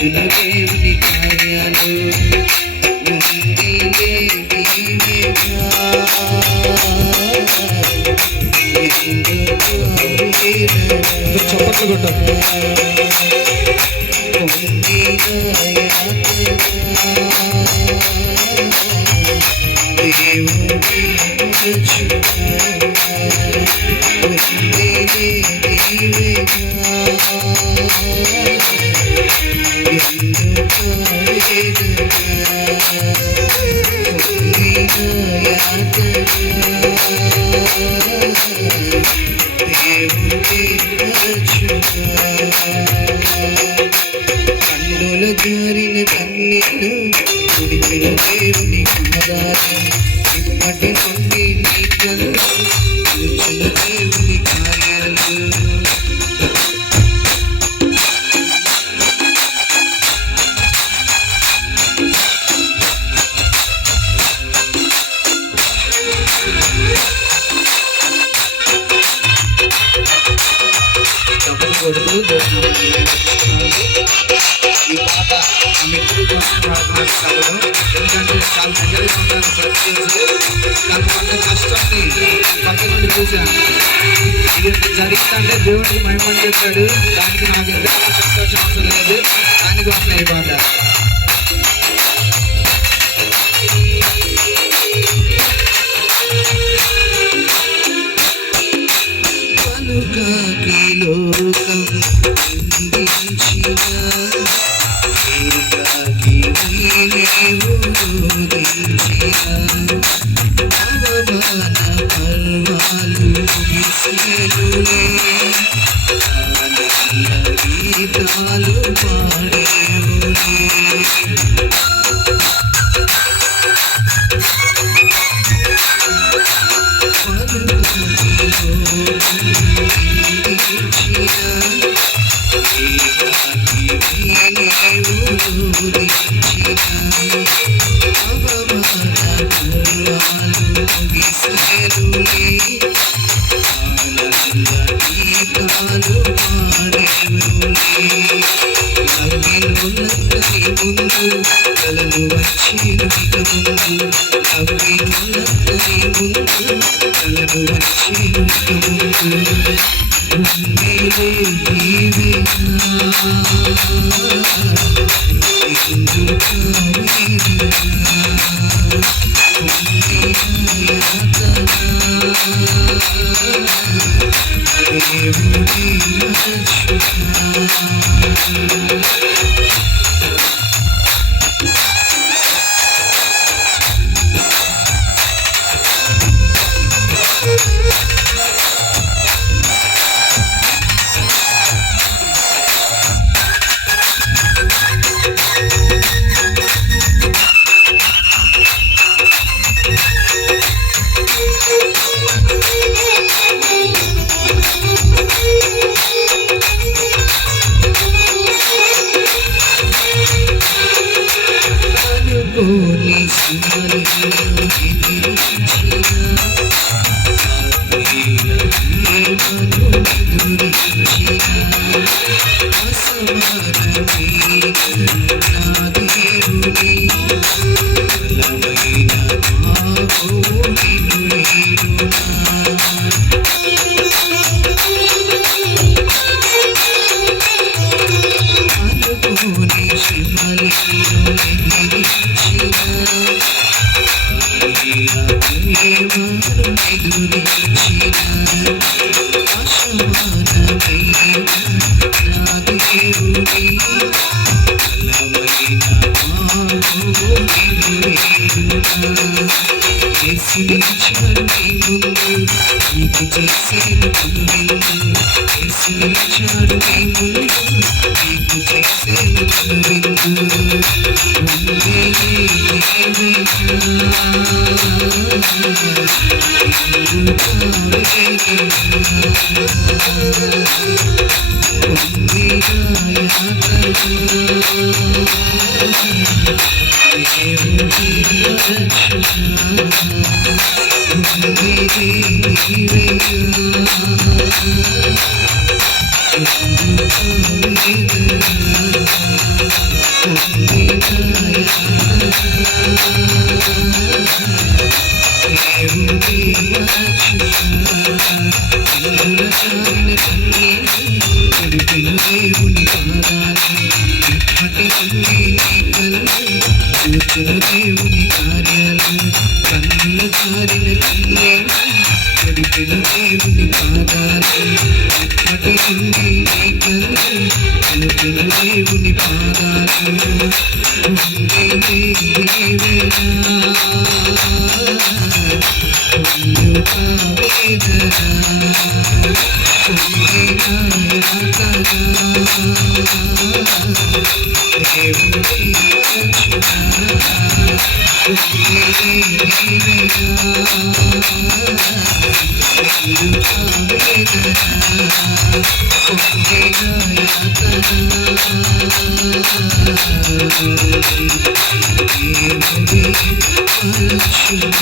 చూచును దేవుని కార్యాలు చప్పట్లు కొట్టారు. కన్నుల జారిన కన్నీళ్ళు కుడిచిన దేవుని ఆధారం ఇప్పటి నుండి నీ కళ్ళు చూచిన దేవుని కార్యాలు ఈ పాట మిత్రుల కోసం పాడుతున్నాను సభలో. ఎందుకంటే చాలా దగ్గరగా ఉన్నాను ప్రతిరోజు. కాకపోతే కష్టాన్ని పక్క నుండి చూశాను. ఇది జరిగిందంటే దేవుడికి మహిమని చెప్పాడు. దానికి నాకు ఎంత సంతోషం అవసరం లేదు. దానికోసం ఈ పాట. పలుకాకి లోకం గీతాలు పాడేవులే కలలు వచ్చి Thank you. దేవుని పాదాలు ఇప్పటి నుండి కూర్చుని దేవుని కార్యాలు కన్నుల చారిన కన్నేలు గడిపిన దేవుని పాదాలు ఇప్పటి నుండి కూర్చుని దేవుని పాదాలు దేవుడి పరిశుద్ధ